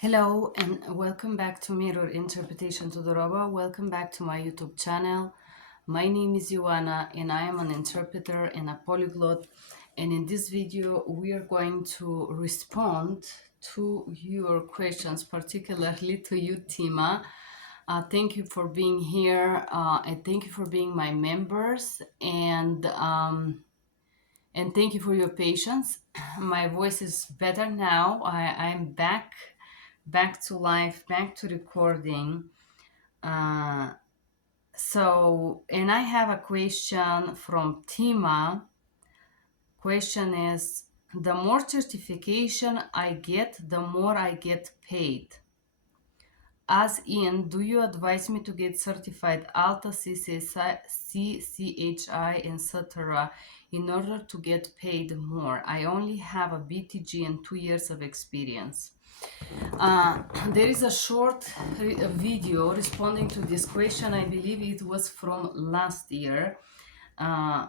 Hello and welcome back to Mirror Interpretation Todorova. Welcome back to my YouTube channel. My name is Ioana and I am an interpreter and a polyglot. And in this video, we are going to respond to your questions, particularly to you, Tima. Thank you for being here and thank you for being my members and thank you for your patience. My voice is better now. I'm back to life, back to recording. Uh, and I have a question from Tima. Question is, the more certification I get, the more I get paid. As in, do you advise me to get certified ALTA, CCHI, etc. in order to get paid more? I only have a BTG and 2 years of experience. There is a short video responding to this question. I believe it was from last year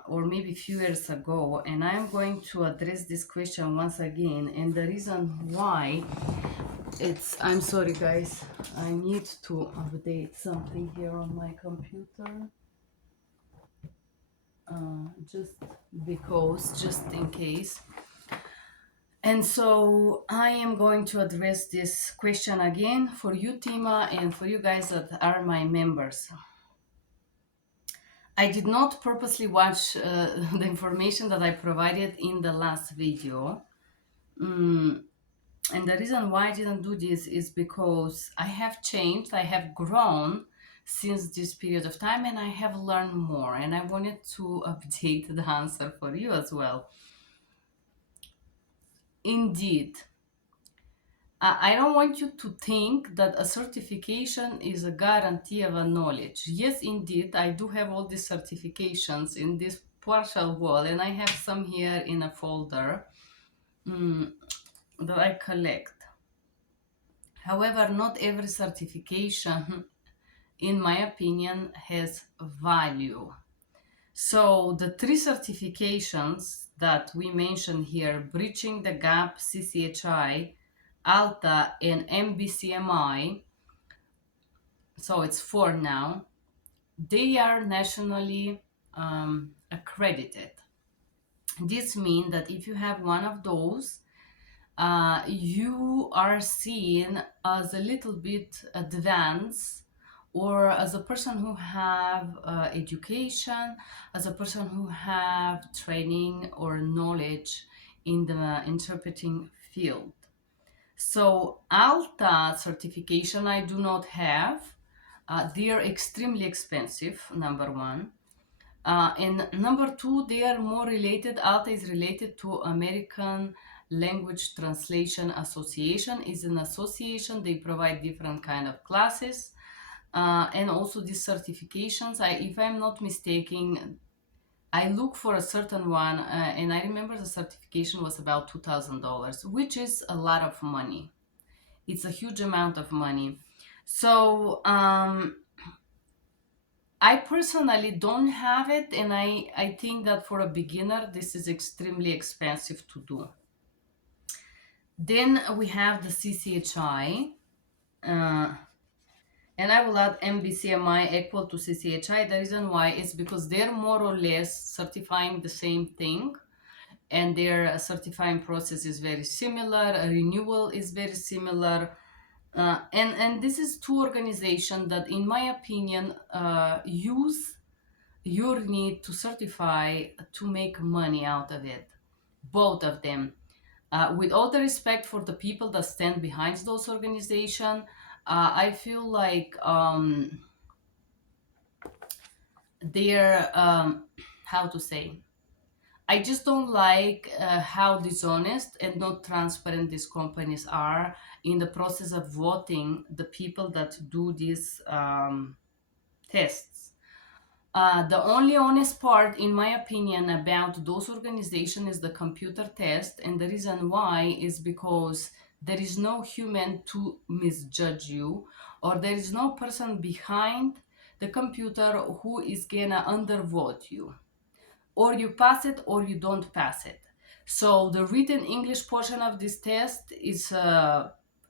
or maybe a few years ago, and I'm going to address this question once again. And the reason why I'm sorry guys, I need to update something here on my computer. Just in case. And so I am going to address this question again for you, Tima, and for you guys that are my members. I did not purposely watch the information that I provided in the last video. And the reason why I didn't do this is because I have changed, I have grown since this period of time, and I have learned more. And I wanted to update the answer for you as well. Indeed, I don't want you to think that a certification is a guarantee of a knowledge. Yes, indeed, I do have all these certifications in this partial wall, and I have some here in a folder that I collect. However, not every certification, in my opinion, has value. So the 3 certifications that we mentioned here, Bridging the Gap, CCHI, ALTA, and MBCMI, so it's 4 now, they are nationally accredited. This means that if you have one of those, you are seen as a little bit advanced, or as a person who have education, as a person who have training or knowledge in the interpreting field. So ALTA certification I do not have. They are extremely expensive, number one. And number two, they are more related. ALTA is related to American Language Translation Association. Is an association. They provide different kind of classes. And also these certifications, if I'm not mistaken, I look for a certain one, and I remember the certification was about $2,000, which is a lot of money. It's a huge amount of money. So I personally don't have it, and I think that for a beginner, this is extremely expensive to do. Then we have the CCHI, and I will add MBCMI equal to CCHI. The reason why is because they're more or less certifying the same thing, and their certifying process is very similar. A renewal is very similar. And this is 2 organizations that, in my opinion, use your need to certify to make money out of it. Both of them. With all the respect for the people that stand behind those organizations, I feel like they're, how to say, I just don't like how dishonest and not transparent these companies are in the process of voting the people that do these tests. The only honest part, in my opinion, about those organizations is the computer test, and the reason why is because there is no human to misjudge you, or there is no person behind the computer who is gonna undervote you. Or you pass it or you don't pass it. So the written English portion of this test is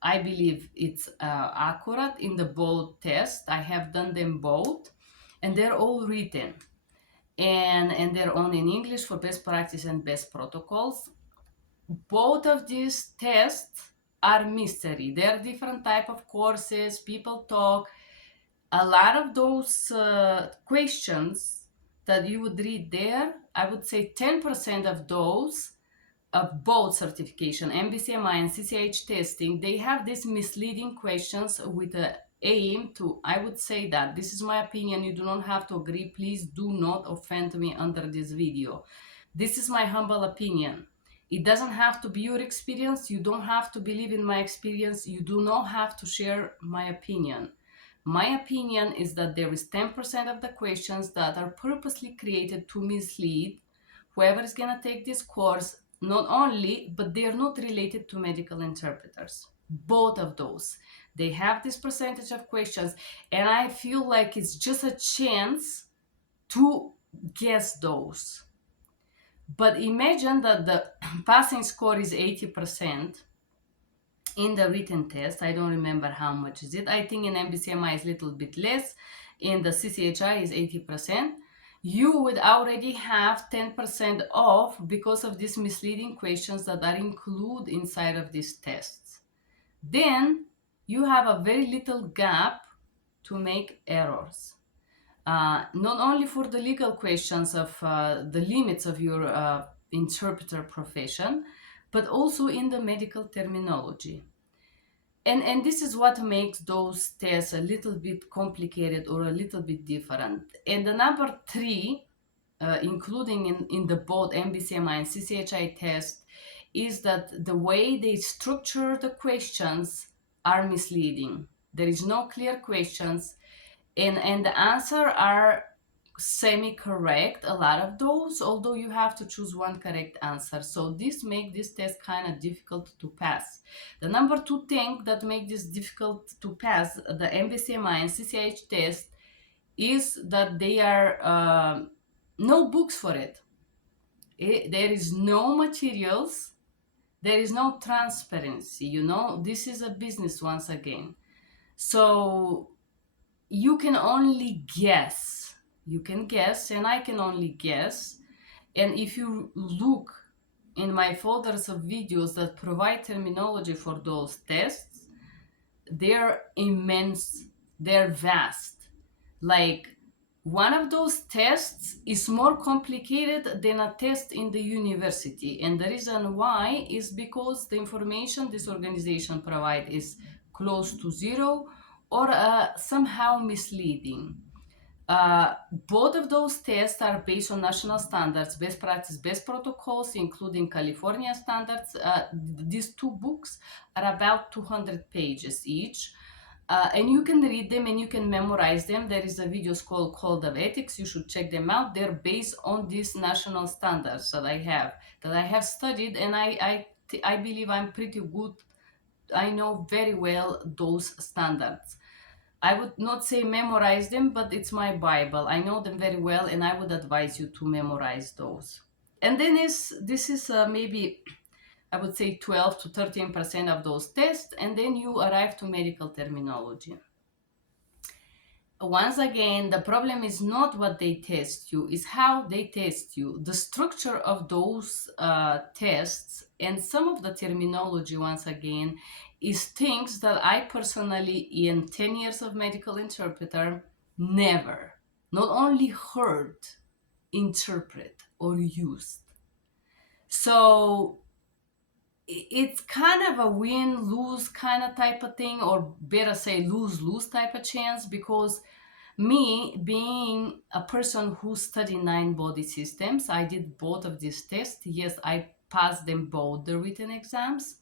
I believe it's accurate in the both test. I have done them both, and they're all written, and they're on in English for best practice and best protocols. Both of these tests are mystery. They're different type of courses. People talk. A lot of those questions that you would read there, I would say 10% of those of both certification, MBCMI and CCH testing, they have these misleading questions with a aim to, I would say that, this is my opinion, you do not have to agree, please do not offend me under this video. This is my humble opinion. It doesn't have to be your experience, you don't have to believe in my experience, you do not have to share my opinion. My opinion is that there is 10% of the questions that are purposely created to mislead whoever is going to take this course, not only, but they are not related to medical interpreters. Both of those. They have this percentage of questions, and I feel like it's just a chance to guess those. But imagine that the passing score is 80% in the written test. I don't remember how much is it. I think in MBCMI is a little bit less. In the CCHI is 80%. You would already have 10% off because of these misleading questions that are included inside of these tests. Then you have a very little gap to make errors. Not only for the legal questions of the limits of your interpreter profession, but also in the medical terminology. And this is what makes those tests a little bit complicated or a little bit different. And the number three, including in the both MBCMI and CCHI test, is that the way they structure the questions are misleading. There is no clear questions, and the answer are semi-correct, a lot of those, although you have to choose one correct answer. So this makes this test kind of difficult to pass. The number two thing that makes this difficult to pass the MBCMI and CCH test is that they are no books for it. There is no materials, there is no transparency, this is a business once again. So you can only guess. You can guess, and I can only guess. And if you look in my folders of videos that provide terminology for those tests, they're immense, they're vast. Like, one of those tests is more complicated than a test in the university. And the reason why is because the information this organization provides is close to zero or somehow misleading. Both of those tests are based on national standards, best practice, best protocols, including California standards. These two books are about 200 pages each. And you can read them and you can memorize them. There is a video called Code of Ethics. You should check them out. They're based on these national standards that I have studied, and I believe I'm pretty good. I know very well those standards. I would not say memorize them, but it's my Bible. I know them very well, and I would advise you to memorize those. And then this is maybe, I would say, 12 to 13% of those tests, and then you arrive to medical terminology. Once again, the problem is not what they test you, is how they test you. The structure of those tests and some of the terminology, once again, is things that I personally, in 10 years of medical interpreter, never, not only heard, interpret, or used. So it's kind of a win-lose kind of type of thing, or better say lose-lose type of chance, because me being a person who studied 9 body systems, I did both of these tests. Yes, I passed them both, the written exams.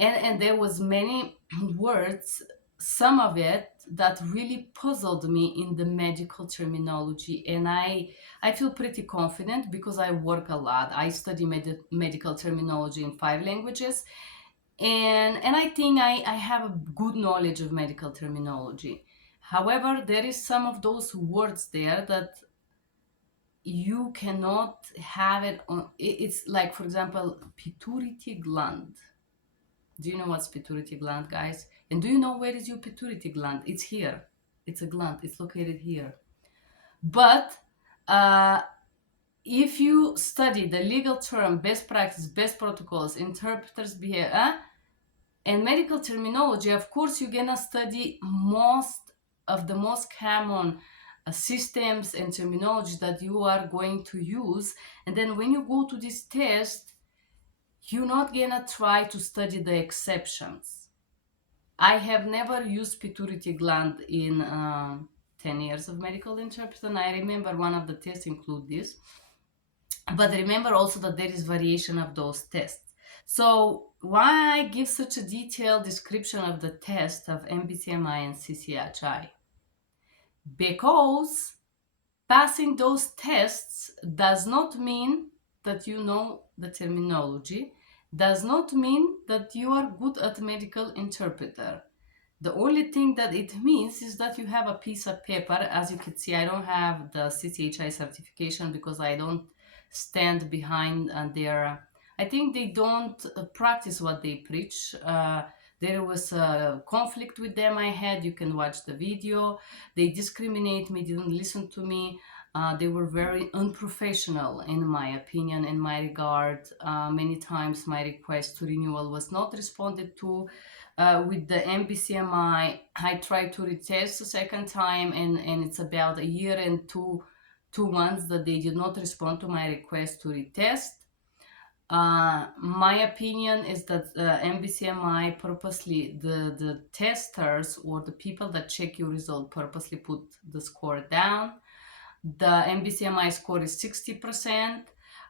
And there was many words, some of it that really puzzled me in the medical terminology. And I feel pretty confident because I work a lot. I study medical terminology in 5 languages. And I think I have a good knowledge of medical terminology. However, there is some of those words there that you cannot have it on. It's like, for example, pituitary gland. Do you know what's pituitary gland, guys? And do you know where is your pituitary gland? It's here. It's a gland. It's located here. But if you study the legal term, best practice, best protocols, interpreters' behavior, and medical terminology, of course, you're gonna study most of the most common systems and terminology that you are going to use. And then when you go to this test, you're not gonna try to study the exceptions. I have never used pituitary gland in 10 years of medical interpretation. I remember one of the tests include this, but remember also that there is variation of those tests. So why I give such a detailed description of the test of MBCMI and CCHI? Because passing those tests does not mean that you know the terminology, does not mean that you are good at medical interpreter. The only thing that it means is that you have a piece of paper. As you can see, I don't have the CCHI certification because I don't stand behind their. I think they don't practice what they preach. There was a conflict with them I had. You can watch the video. They discriminate me, didn't listen to me. They were very unprofessional, in my opinion, in my regard. Many times my request to renewal was not responded to. With the MBCMI, I tried to retest a second time, and it's about a year and two months that they did not respond to my request to retest. My opinion is that MBCMI purposely, the testers or the people that check your result purposely put the score down. The MBCMI score is 60%.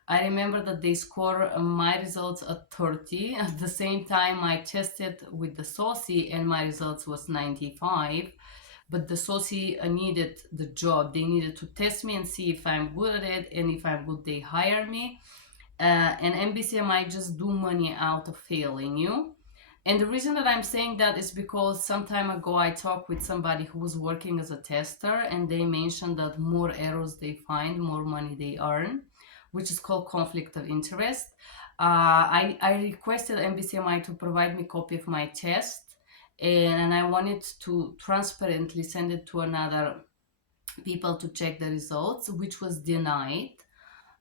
I remember that they score my results at 30. At the same time, I tested with the SOCI and my results was 95. But the SOCI needed the job. They needed to test me and see if I'm good at it, and if I'm good, they hire me. And MBCMI just do money out of failing you. And the reason that I'm saying that is because some time ago I talked with somebody who was working as a tester, and they mentioned that more errors they find, more money they earn, which is called conflict of interest. I requested MBCMI to provide me a copy of my test, and I wanted to transparently send it to another people to check the results, which was denied.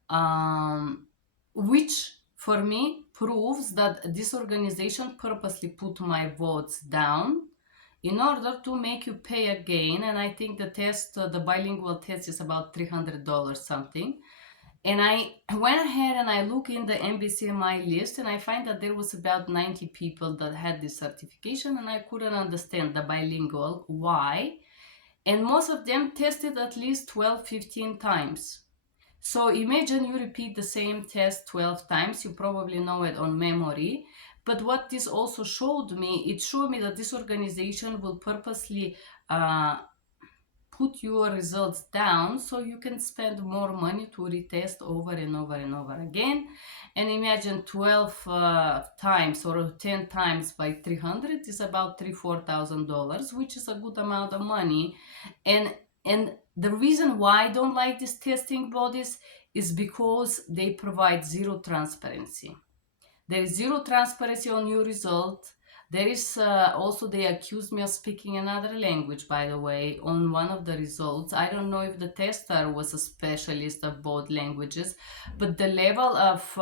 Um, which for me proves that this organization purposely put my votes down in order to make you pay again. And I think the test, the bilingual test, is about $300 something. And I went ahead and I look in the MBCMI list, and I find that there was about 90 people that had this certification, and I couldn't understand the bilingual why. And most of them tested at least 12, 15 times. So imagine you repeat the same test 12 times, you probably know it on memory. But what this also showed me, it showed me that this organization will purposely put your results down so you can spend more money to retest over and over and over again. And imagine 12 times or 10 times by 300 is about $3,000-$4,000, which is a good amount of money. And the reason why I don't like these testing bodies is because they provide zero transparency. There is zero transparency on your result. There is also, they accused me of speaking another language, by the way, on one of the results. I don't know if the tester was a specialist of both languages, but the level of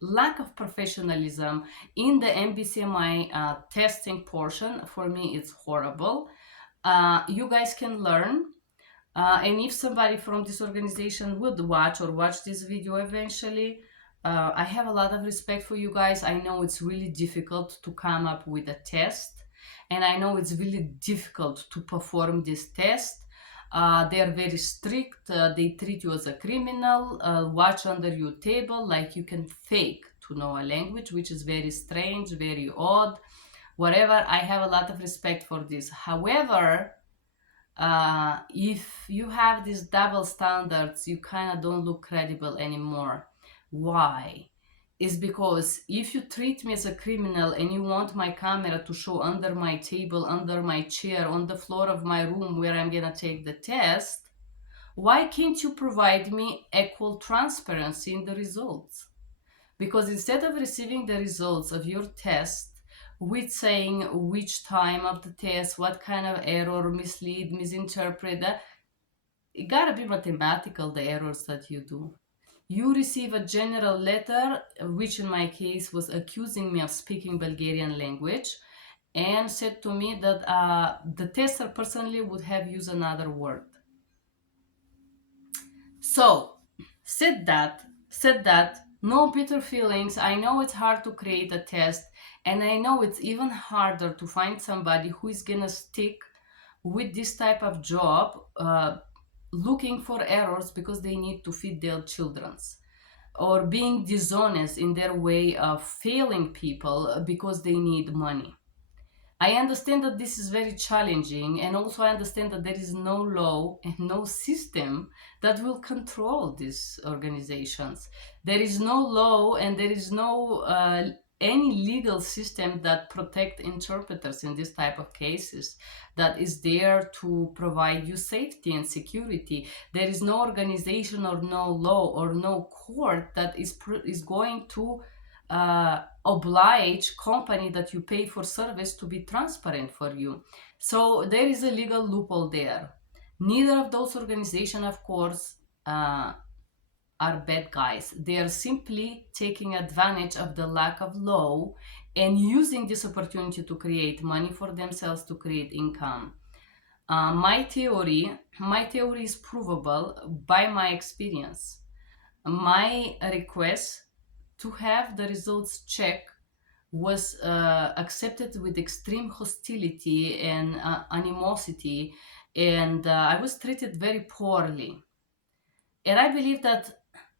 lack of professionalism in the MBCMI testing portion, for me, it's horrible. You guys can learn. And if somebody from this organization would watch this video eventually, I have a lot of respect for you guys. I know it's really difficult to come up with a test, and I know it's really difficult to perform this test. They are very strict. They treat you as a criminal, watch under your table, like you can fake to know a language, which is very strange, very odd. Whatever, I have a lot of respect for this. However, if you have these double standards, you kind of don't look credible anymore. Why? Is because if you treat me as a criminal and you want my camera to show under my table, under my chair, on the floor of my room where I'm gonna take the test, why can't you provide me equal transparency in the results? Because instead of receiving the results of your test with saying which time of the test, what kind of error, mislead, misinterpret. It gotta be mathematical, the errors that you do. You receive a general letter, which in my case was accusing me of speaking Bulgarian language, and said to me that the tester personally would have used another word. So, said that, no bitter feelings. I know it's hard to create a test, and I know it's even harder to find somebody who is gonna stick with this type of job, looking for errors because they need to feed their children's, or being dishonest in their way of failing people because they need money. I understand that this is very challenging, and also I understand that there is no law and no system that will control these organizations. There is no law and there is no any legal system that protect interpreters in this type of cases, that is there to provide you safety and security. There is no organization or no law or no court that is going to oblige company that you pay for service to be transparent for you. So there is a legal loophole there. Neither of those organizations, of course, are bad guys. They are simply taking advantage of the lack of law and using this opportunity to create money for themselves, to create income. My theory is provable by my experience. My request to have the results checked was accepted with extreme hostility and animosity, and I was treated very poorly. And I believe that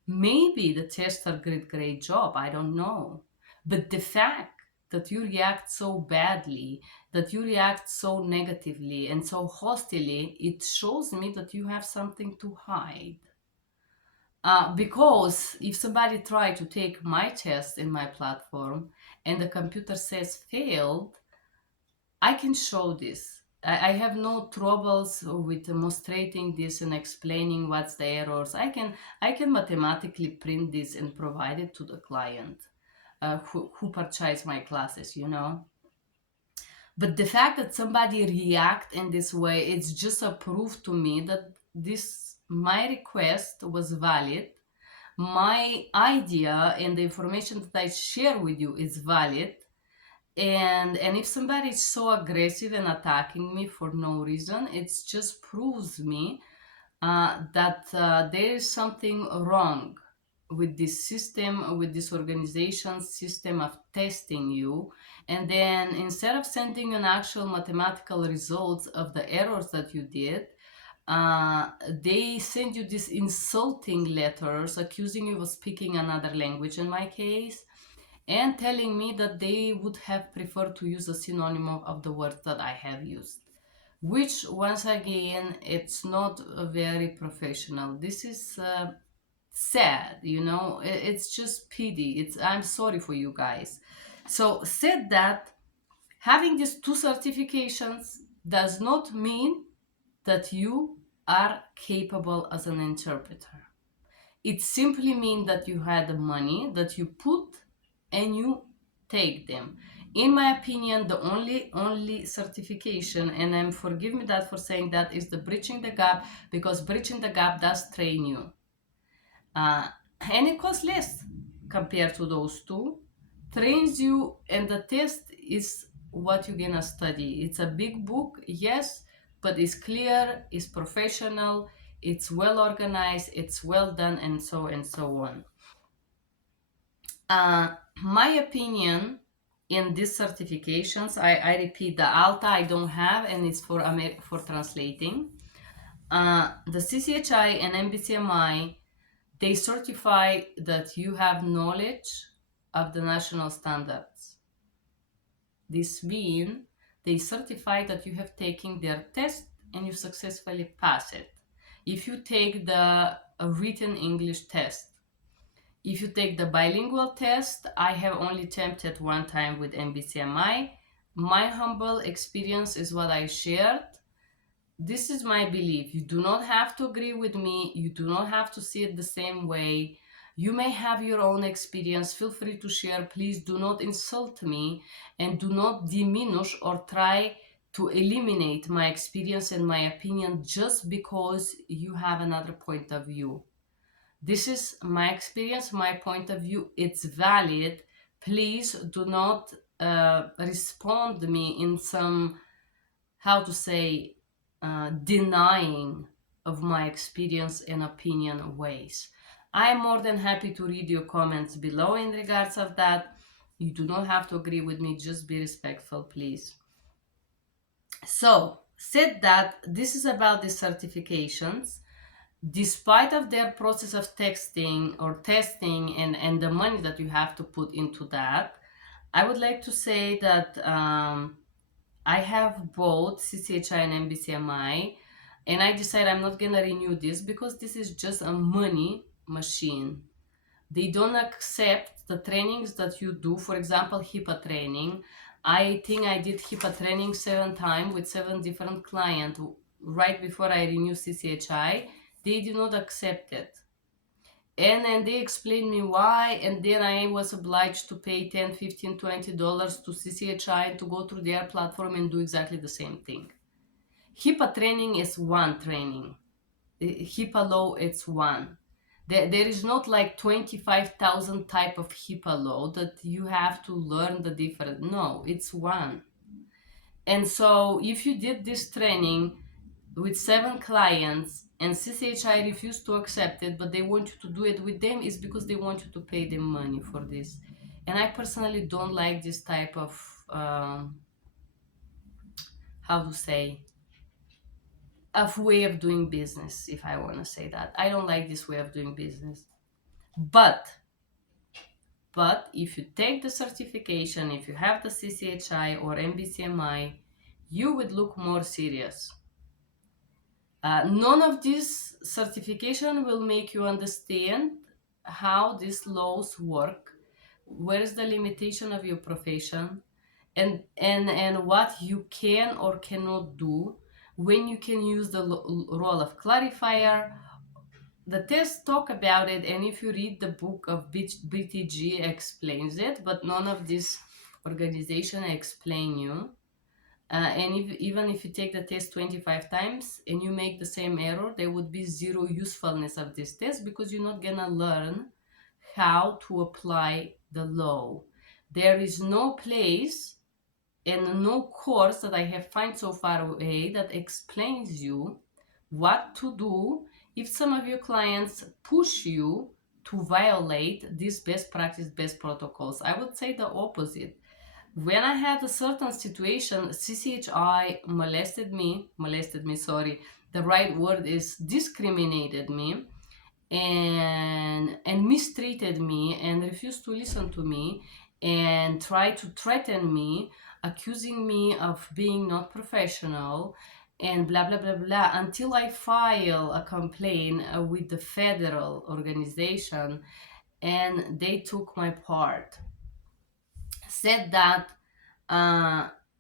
maybe the tester did a great job, I don't know. But the fact that you react so badly, that you react so negatively and so hostilely, it shows me that you have something to hide. Because if somebody tried to take my test in my platform and the computer says failed, I can show this. I have no troubles with demonstrating this and explaining what's the errors. I can mathematically print this and provide it to the client who purchased my classes. But the fact that somebody react in this way, it's just a proof to me that this my request was valid. My idea and the information that I share with you is valid. And if somebody is so aggressive and attacking me for no reason, it just proves me that there is something wrong with this system, with this organization system of testing you. And then instead of sending an actual mathematical results of the errors that you did, they send you these insulting letters accusing you of speaking another language in my case, and telling me that they would have preferred to use a synonym of the words that I have used, which once again, it's not very professional. This is sad. It's just pity. I'm sorry for you guys. So said that, having these two certifications does not mean that you are capable as an interpreter. It simply means that you had the money that you put and you take them. In my opinion, the only certification, and forgive me that for saying that, is the bridging the gap, because bridging the gap does train you. And it costs less compared to those two, trains you, and the test is what you're gonna study. It's a big book, yes, but it's clear, it's professional, it's well organized, it's well done, and so on. My opinion in these certifications, I repeat, the ALTA I don't have, and it's for translating. The CCHI and MBCMI, they certify that you have knowledge of the national standards. This means they certify that you have taken their test and you successfully pass it. If you take the written English test, if you take the bilingual test, I have only attempted one time with MBCMI. My humble experience is what I shared. This is my belief. You do not have to agree with me. You do not have to see it the same way. You may have your own experience. Feel free to share. Please do not insult me and do not diminish or try to eliminate my experience and my opinion just because you have another point of view. This is my experience, my point of view. It's valid. Please do not respond me in some, how to say, denying of my experience and opinion ways. I'm more than happy to read your comments below in regards of that. You do not have to agree with me, just be respectful, please. So, said that, this is about the certifications. Despite of their process of texting or testing and the money that you have to put into that, I would like to say that I have both CCHI and MBCMI, and I decided I'm not gonna renew this because this is just a money machine. They don't accept the trainings that you do. For example, HIPAA training. I think I did HIPAA training 7 times with 7 different clients right before I renew CCHI. They did not accept it. And then they explained me why, and then I was obliged to pay 10, 15, $20 to CCHI to go through their platform and do exactly the same thing. HIPAA training is one training. HIPAA law, it's one. There is not like 25,000 type of HIPAA law that you have to learn the different. No, it's one. And so if you did this training with 7 clients and CCHI refused to accept it, but they want you to do it with them, is because they want you to pay them money for this. And I personally don't like this type of, how to say, of way of doing business, if I want to say that. I don't like this way of doing business. But if you take the certification, if you have the CCHI or MBCMI, you would look more serious. None of this certification will make you understand how these laws work, where is the limitation of your profession, and what you can or cannot do, when you can use the role of clarifier. The tests talk about it, and if you read the book of BTG explains it, but none of this organization explain you. And even if you take the test 25 times and you make the same error, there would be zero usefulness of this test because you're not gonna learn how to apply the law. There is no place and no course that I have found so far away that explains you what to do if some of your clients push you to violate these best practice, best protocols. I would say the opposite. When I had a certain situation, CCHI molested me, sorry, the right word is discriminated me and mistreated me and refused to listen to me and tried to threaten me, accusing me of being not professional and blah blah blah blah, until I file a complaint with the federal organization, and they took my part. Said that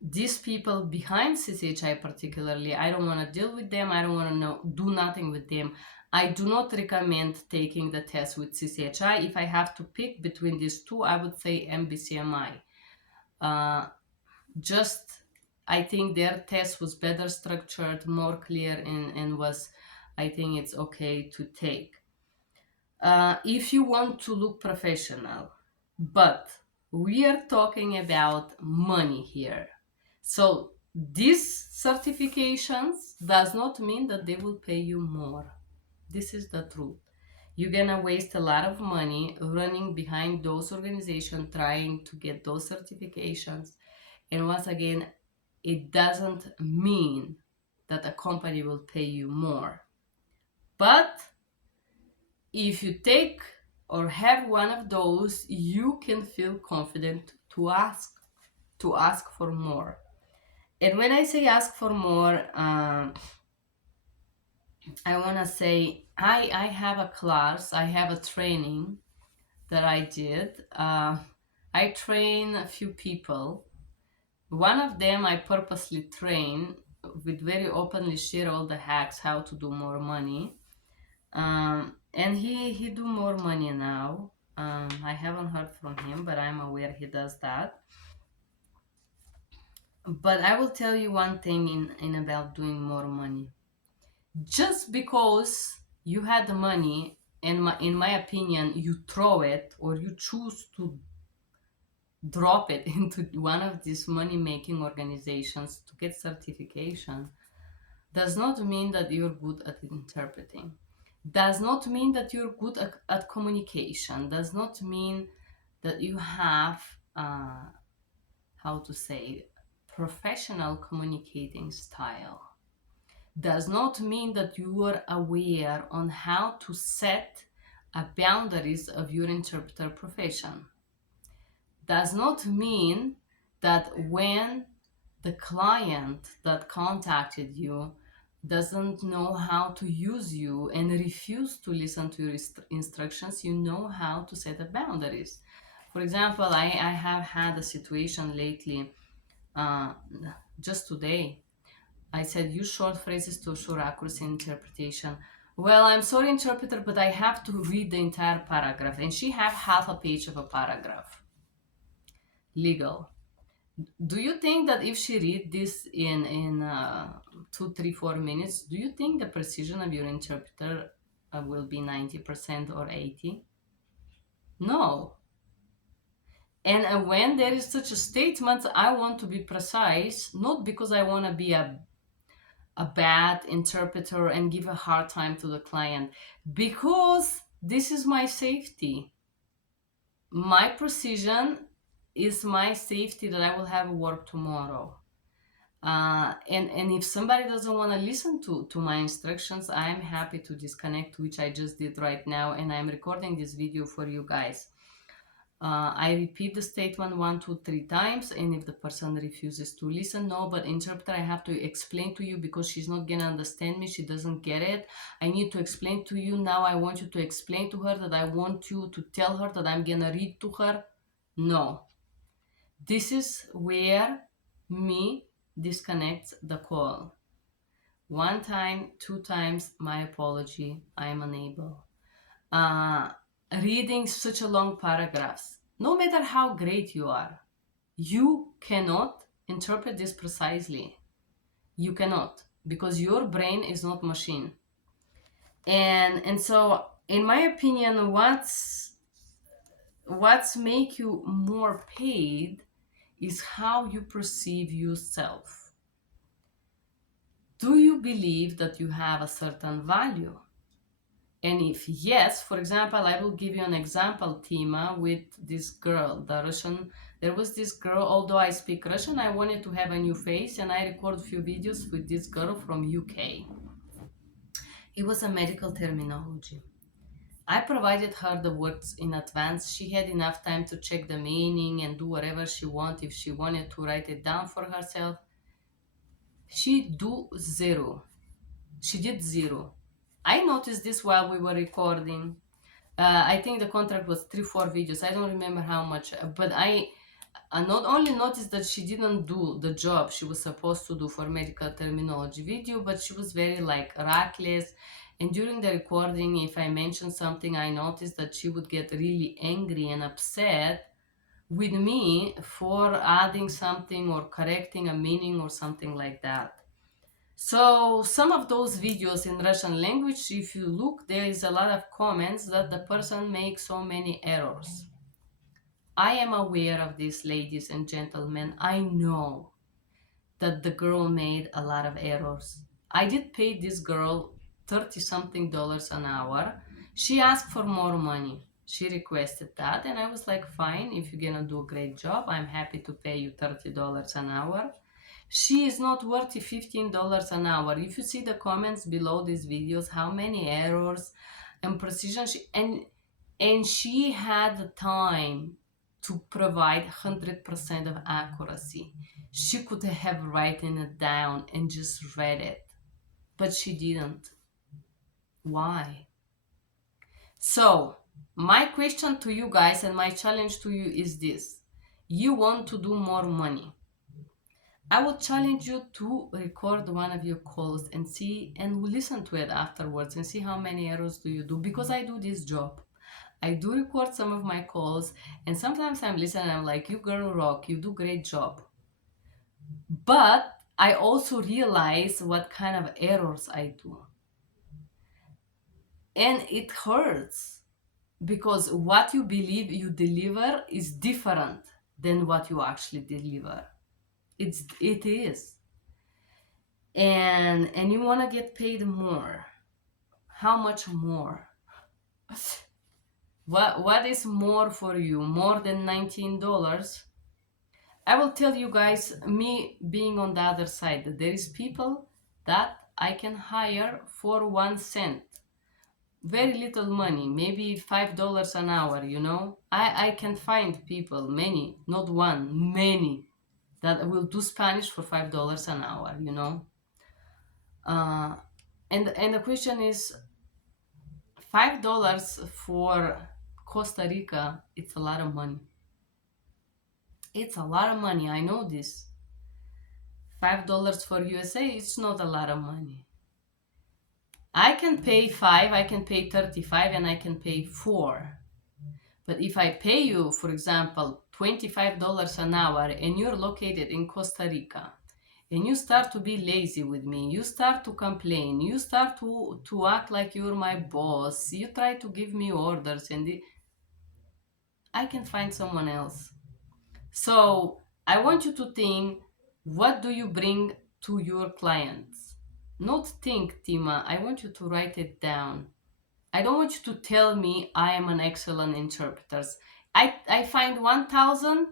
these people behind CCHI particularly, I don't want to deal with them. I don't want to do nothing with them. I do not recommend taking the test with CCHI. If I have to pick between these two, I would say MBCMI. Just, I think their test was better structured, more clear, and was, I think it's okay to take. If you want to look professional, but we are talking about money here. So these certifications does not mean that they will pay you more. This is the truth. You're gonna waste a lot of money running behind those organizations trying to get those certifications. And once again, it doesn't mean that a company will pay you more. But if you take or have one of those, you can feel confident to ask for more. And when I say ask for more, I want to say I have a class, I have a training that I did. I train a few people. One of them I purposely train with very openly share all the hacks how to do more money. And he do more money now. I haven't heard from him, but I'm aware he does that. But I will tell you one thing in about doing more money. Just because you had the money, and in my opinion, you throw it or you choose to drop it into one of these money making organizations to get certification, does not mean that you're good at interpreting, does not mean that you're good at communication, does not mean that you have how to say professional communicating style, does not mean that you are aware on how to set a boundaries of your interpreter profession, does not mean that when the client that contacted you doesn't know how to use you and refuse to listen to your instructions, you know how to set up boundaries. For example, I have had a situation lately, uh, just today. I said, use short phrases to assure accuracy in interpretation. Well, I'm sorry, interpreter, but I have to read the entire paragraph. And she have half a page of a paragraph. Legal. Do you think that if she read this in 2, 3, 4 minutes, do you think the precision of your interpreter will be 90% or 80? No. And when there is such a statement, I want to be precise, not because I want to be a bad interpreter and give a hard time to the client, because this is my safety. My precision is my safety, that I will have work tomorrow. And if somebody doesn't want to listen to my instructions, I'm happy to disconnect, which I just did right now, and I'm recording this video for you guys. I repeat the statement 1, 2, 3 times, and if the person refuses to listen, no, but interpreter, I have to explain to you because she's not gonna understand me, she doesn't get it. I need to explain to you now. I want you to explain to her that I want you to tell her that I'm gonna read to her. No. This is where me disconnects the call. 1 time, 2 times, my apology, I'm unable. Reading such a long paragraphs, no matter how great you are, you cannot interpret this precisely. You cannot, because your brain is not machine. And so, in my opinion, what's make you more paid is how you perceive yourself. Do you believe that you have a certain value? And if yes, for example, I will give you an example, Tima, with this girl, the Russian. There was this girl, although I speak Russian, I wanted to have a new face, and I recorded a few videos with this girl from UK. It was a medical terminology. I provided her the words in advance. She had enough time to check the meaning and do whatever she wanted. If she wanted to write it down for herself, she do zero. She did zero. I noticed this while we were recording. I think the contract was 3, 4 videos. I don't remember how much, but I not only noticed that she didn't do the job she was supposed to do for medical terminology video, but she was very like reckless. And during the recording, if I mentioned something, I noticed that she would get really angry and upset with me for adding something or correcting a meaning or something like that. So some of those videos in Russian language, if you look, there is a lot of comments that the person makes so many errors. I am aware of this, ladies and gentlemen. I know that the girl made a lot of errors. I did pay this girl 30 something dollars an hour. She asked for more money. She requested that, and I was like, fine, if you're gonna do a great job, I'm happy to pay you $30 an hour. She is not worth $15 an hour. If you see the comments below these videos, how many errors and precision and she had the time to provide 100% of accuracy. She could have written it down and just read it, but she didn't. Why? So, my question to you guys and my challenge to you is this: you want to do more money. I will challenge you to record one of your calls and see and listen to it afterwards and see how many errors do you do, because I do this job. I do record some of my calls, and sometimes I'm listening and I'm like, you girl rock, you do great job. But I also realize what kind of errors I do. And it hurts because what you believe you deliver is different than what you actually deliver. It is. And you want to get paid more. How much more? What is more for you? More than $19? I will tell you guys, me being on the other side, that there is people that I can hire for 1 cent. Very little money, maybe $5 an hour, you know. I can find people, many, not one, many, that will do Spanish for $5 an hour, you know. Uh, and the question is, $5 for Costa Rica, it's a lot of money. It's a lot of money, I know this. $5 for USA, it's not a lot of money. I can pay 5, I can pay 35, and I can pay 4. But if I pay you, for example, $25 an hour and you're located in Costa Rica, and you start to be lazy with me, you start to complain, you start to act like you're my boss, you try to give me orders, and I can find someone else. So I want you to think, what do you bring to your clients? Not think, Tima, I want you to write it down. I don't want you to tell me I am an excellent interpreter. I find 1,000,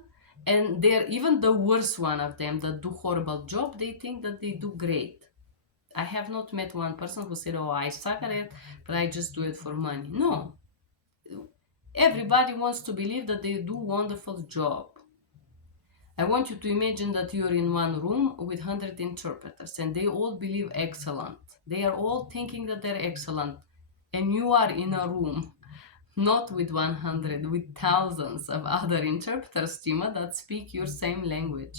and they're even the worst one of them that do horrible job, they think that they do great. I have not met one person who said, oh, I suck at it, but I just do it for money. No. Everybody wants to believe that they do wonderful job. I want you to imagine that you're in one room with 100 interpreters and they all believe excellent. They are all thinking that they're excellent. And you are in a room, not with 100, with thousands of other interpreters, Tima, that speak your same language.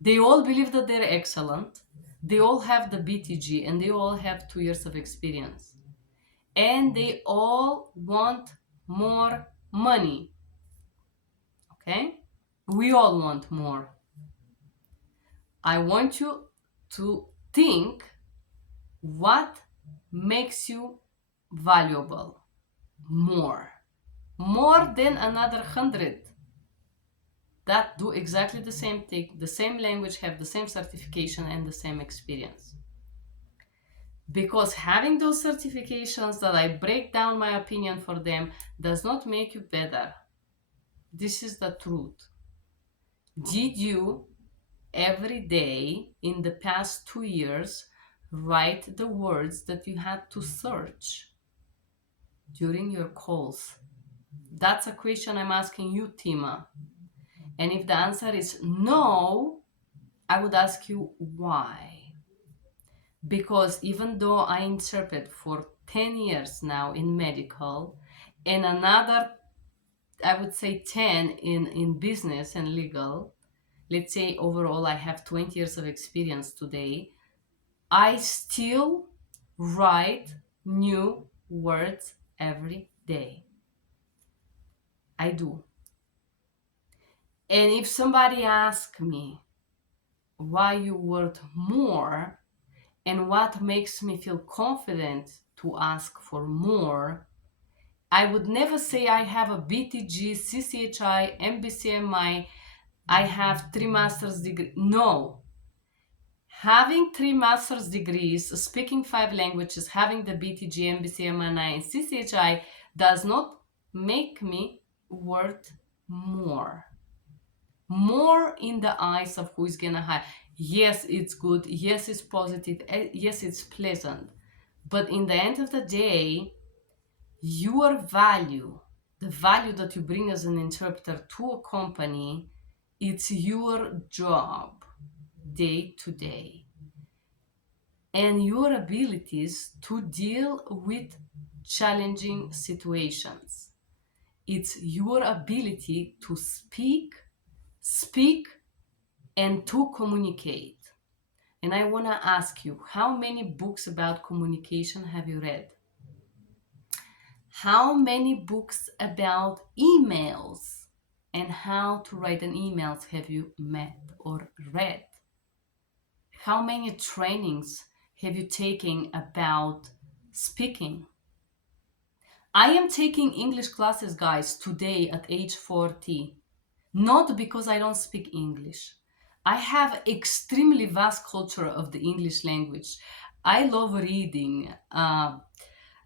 They all believe that they're excellent. They all have the BTG and they all have 2 years of experience. And they all want more money. Okay? We all want more. I want you to think what makes you valuable more than another 100 that do exactly the same thing, the same language, have the same certification and the same experience. Because having those certifications that I break down my opinion for them does not make you better. This is the truth. Did you every day in the past 2 years write the words that you had to search during your calls? That's a question I'm asking you, Tima. And if the answer is no, I would ask you why. Because even though I interpret for 10 years now in medical and another, I would say 10 in business and legal, let's say overall I have 20 years of experience today, I still write new words every day. I do. And if somebody asks me why you work more and what makes me feel confident to ask for more, I would never say I have a BTG, CCHI, MBCMI, I have 3 master's degrees. No. Having 3 master's degrees, speaking 5 languages, having the BTG, MBCMI, and CCHI does not make me worth more. More in the eyes of who is gonna hire. Yes, it's good. Yes, it's positive. Yes, it's pleasant. But in the end of the day, your value, the value that you bring as an interpreter to a company, it's your job day to day. And your abilities to deal with challenging situations. It's your ability to speak and to communicate. And I want to ask you, how many books about communication have you read? How many books about emails and how to write an email have you met or read? How many trainings have you taken about speaking? I am taking English classes, guys, today at age 40. Not because I don't speak English. I have extremely vast culture of the English language. I love reading.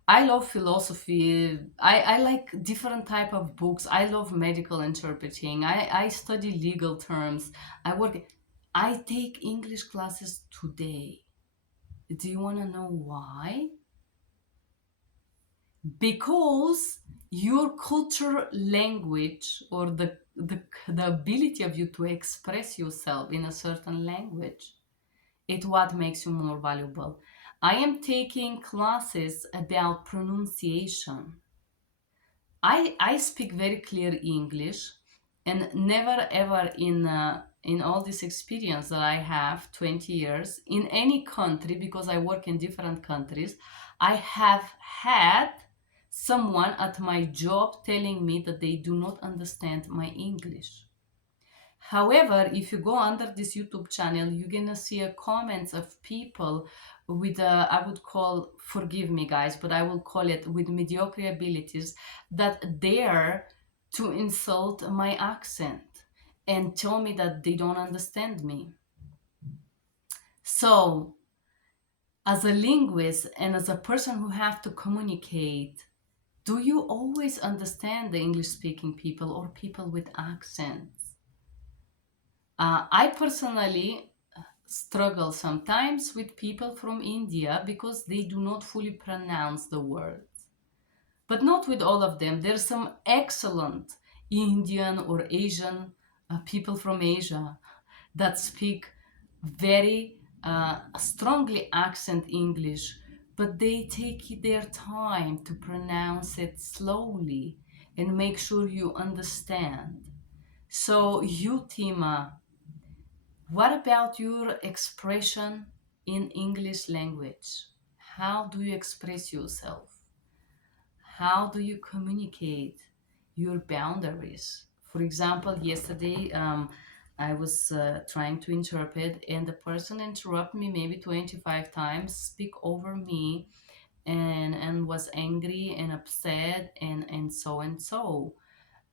I love philosophy. I like different type of books. I love medical interpreting. I study legal terms. I take English classes today. Do you want to know why? Because your culture language or the ability of you to express yourself in a certain language, it's what makes you more valuable. I am taking classes about pronunciation. I speak very clear English, and never ever in all this experience that I have 20 years in any country, because I work in different countries, I have had someone at my job telling me that they do not understand my English. However, if you go under this YouTube channel, you're gonna see a comments of people with I would call, forgive me guys, but I will call it with mediocre abilities that dare to insult my accent and tell me that they don't understand me. So, as a linguist and as a person who have to communicate, do you always understand the English speaking people or people with accents? I personally struggle sometimes with people from India because they do not fully pronounce the words. But not with all of them. There's some excellent Indian or Asian people from Asia that speak very strongly accent English, but they take their time to pronounce it slowly and make sure you understand. So, you, Tima, what about your expression in English language? How do you express yourself? How do you communicate your boundaries? For example, yesterday I was trying to interpret, and the person interrupted me maybe 25 times, speak over me, and was angry and upset and so.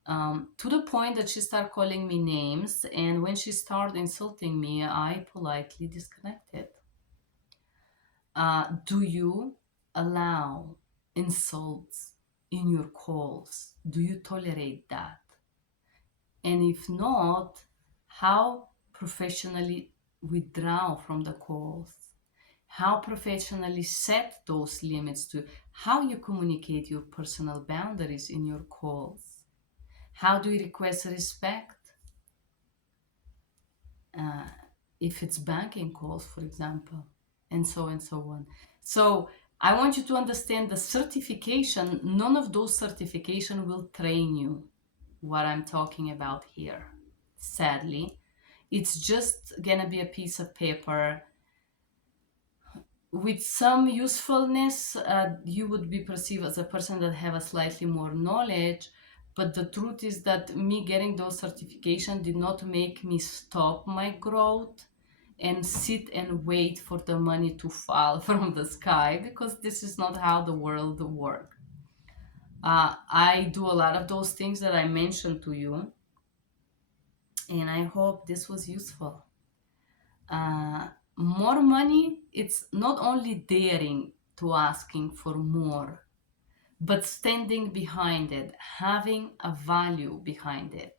To the point that she started calling me names, and when she started insulting me, I politely disconnected. Do you allow insults in your calls? Do you tolerate that? And if not, how professionally withdraw from the calls? How professionally set those limits to how you communicate your personal boundaries in your calls? How do you request respect? uh, if it's banking calls, for example, and so on. So I want you to understand the certification, none of those certification will train you what I'm talking about here. Sadly, it's just gonna be a piece of paper with some usefulness. You would be perceived as a person that have a slightly more knowledge, but the truth is that me getting those certification did not make me stop my growth and sit and wait for the money to fall from the sky, because this is not how the world works. I do a lot of those things that I mentioned to you, and I hope this was useful. uh, More money, it's not only daring to asking for more, but standing behind it, having a value behind it.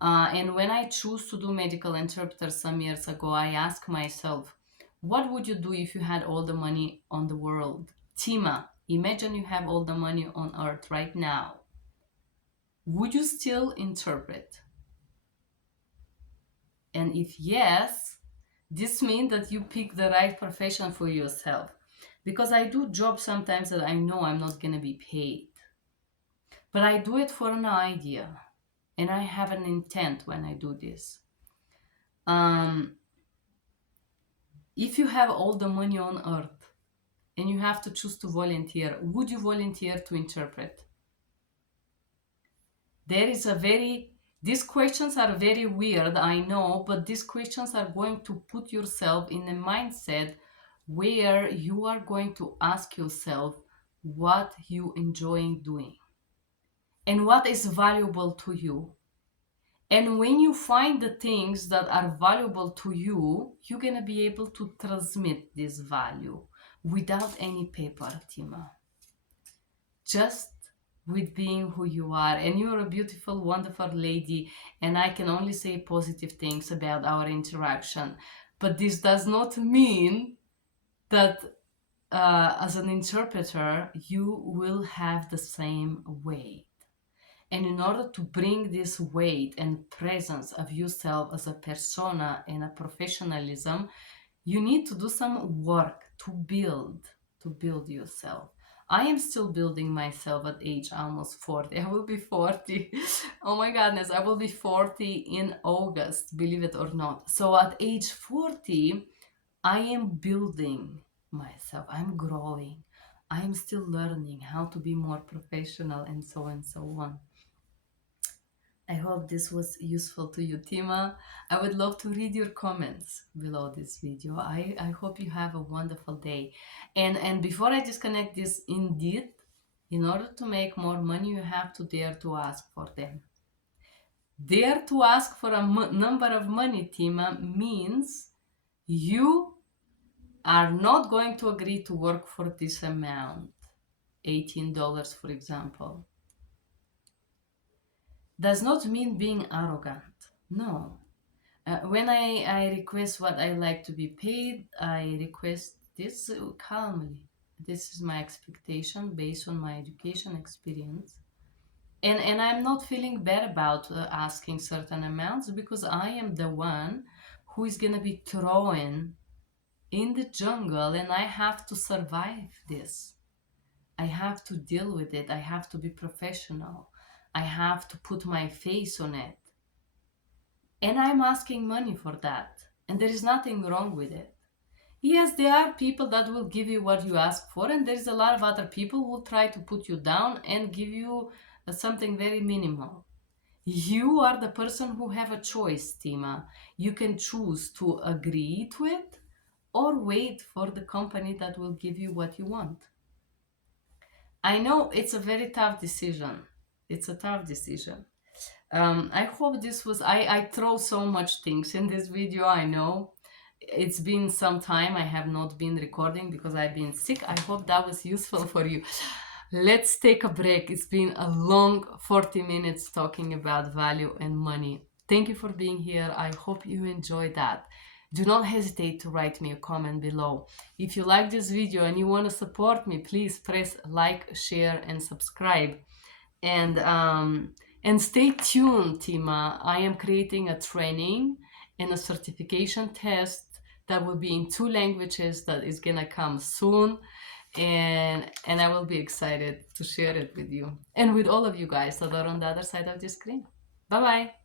And when I choose to do medical interpreter some years ago, I asked myself, what would you do if you had all the money on the world? Tima, imagine you have all the money on earth right now. Would you still interpret? And if yes, this means that you pick the right profession for yourself. Because I do jobs sometimes that I know I'm not going to be paid. But I do it for an idea. And I have an intent when I do this. Um, if you have all the money on earth and you have to choose to volunteer, would you volunteer to interpret? There is a very, these questions are very weird, I know, but these questions are going to put yourself in a mindset where you are going to ask yourself what you enjoy doing and what is valuable to you. And when you find the things that are valuable to you, you're going to be able to transmit this value without any paper, Tima. Just with being who you are. And you're a beautiful, wonderful lady. And I can only say positive things about our interaction. But this does not mean that as an interpreter, you will have the same weight. And in order to bring this weight and presence of yourself as a persona and a professionalism, you need to do some work to build yourself. I am still building myself at age almost 40. I will be 40. Oh my goodness, I will be 40 in August, believe it or not. So at age 40, I am building myself. I'm growing. I am still learning how to be more professional and so on. I hope this was useful to you, Tima. I would love to read your comments below this video. I hope you have a wonderful day. And before I disconnect this, indeed, in order to make more money, you have to dare to ask for them. Dare to ask for a number of money, Tima, means you are not going to agree to work for this amount, $18, for example. Does not mean being arrogant. No. When I request what I like to be paid, I request this calmly. This is my expectation based on my education experience. And I'm not feeling bad about asking certain amounts, because I am the one who is going to be thrown in the jungle, and I have to survive this. I have to deal with it. I have to be professional. I have to put my face on it. And I'm asking money for that. And there is nothing wrong with it. Yes, there are people that will give you what you ask for, and there is a lot of other people who will try to put you down and give you something very minimal. You are the person who have a choice, Tima. You can choose to agree to it or wait for the company that will give you what you want. I know it's a very tough decision. It's a tough decision. I hope this was, I throw so much things in this video, I know. It's been some time I have not been recording because I've been sick. I hope that was useful for you. Let's take a break. It's been a long 40 minutes talking about value and money. Thank you for being here. I hope you enjoyed that. Do not hesitate to write me a comment below. If you like this video and you want to support me, please press like, share, and subscribe. And stay tuned, Tima. I am creating a training and a certification test that will be in 2 languages that is gonna come soon. And I will be excited to share it with you and with all of you guys that are on the other side of the screen. Bye-bye.